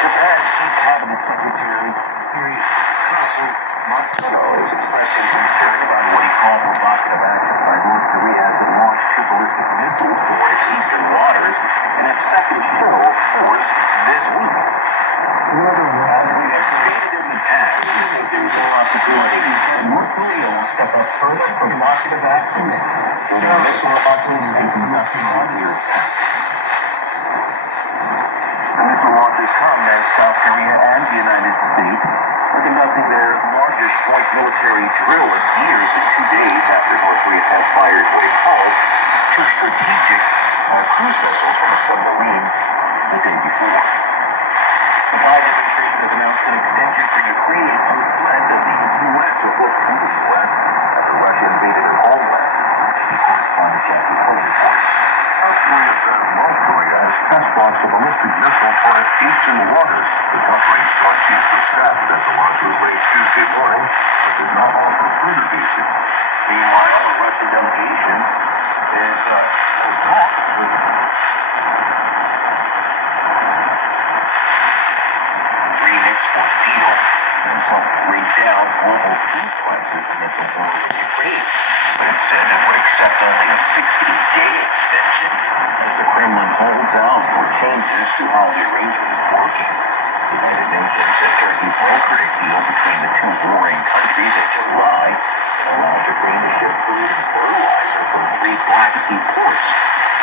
Japan's Chief Cabinet Secretary, Kasu Matsuno, is expressing concern about what he called provocative action by North Korea as it launched two ballistic missiles for its eastern waters in its second show of force this week. As we have stated in the past, we think there is a possibility that North Korea will step up further provocative action during a missile operations conducted on near South. The missile launches come as South Korea and the United States are conducting their largest joint military drill in years in 2 days after North Korea has fired what it calls two strategic cruise missiles from a submarine the day before. The Biden administration has announced an extension for Ukraine to reflect that the U.S. will look to the U.S. after Russia invaded their homeland. Correspondent Jackie Fuller reports. South Korea says North Korea has test launched a ballistic missile for its eastern waters. The country's joint chiefs of staff said the launch was late Tuesday morning, but did not offer further details. Meanwhile, the Russian delegation is talk with Green export deal and help bring down global food prices amid the war in Ukraine. But it said it would accept only a 60-day extension as the Kremlin holds out for changes to how the arrangement is working. The United Nations said Turkey brokered a deal between the two warring countries in July that allows Ukraine to ship food and fertilizer from 3 Black Sea ports.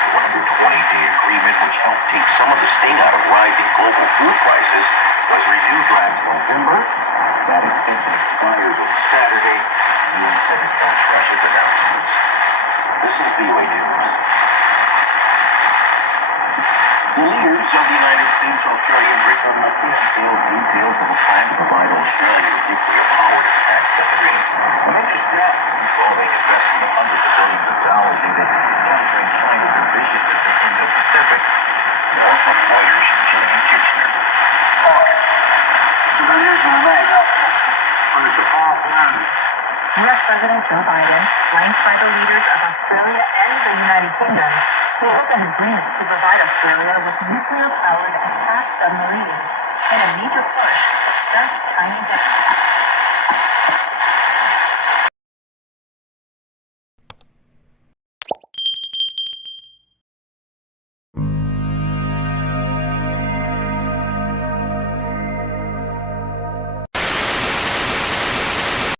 The 120-day agreement, which helped take some of the sting out of rising global food prices, was renewed last November. That extension expires on Saturday. The UN said it won't rush its announcements. This is VOA News. The leaders of the United States, Australia, and Britain unveiled details of a plan to provide Australia with nuclear power in the next decade. A major step involving investment of hundreds of billions of dollars into countering China's ambitions in the Indo-Pacific. More from lawyers Jimmy Kitchener. So there is no way up, but it's a powerful end. U.S. President Joe Biden, flanked by the leaders of Australia and the United Kingdom, sealed an agreement to provide Australia with nuclear-powered attack submarines in a major push to stunt Chinese.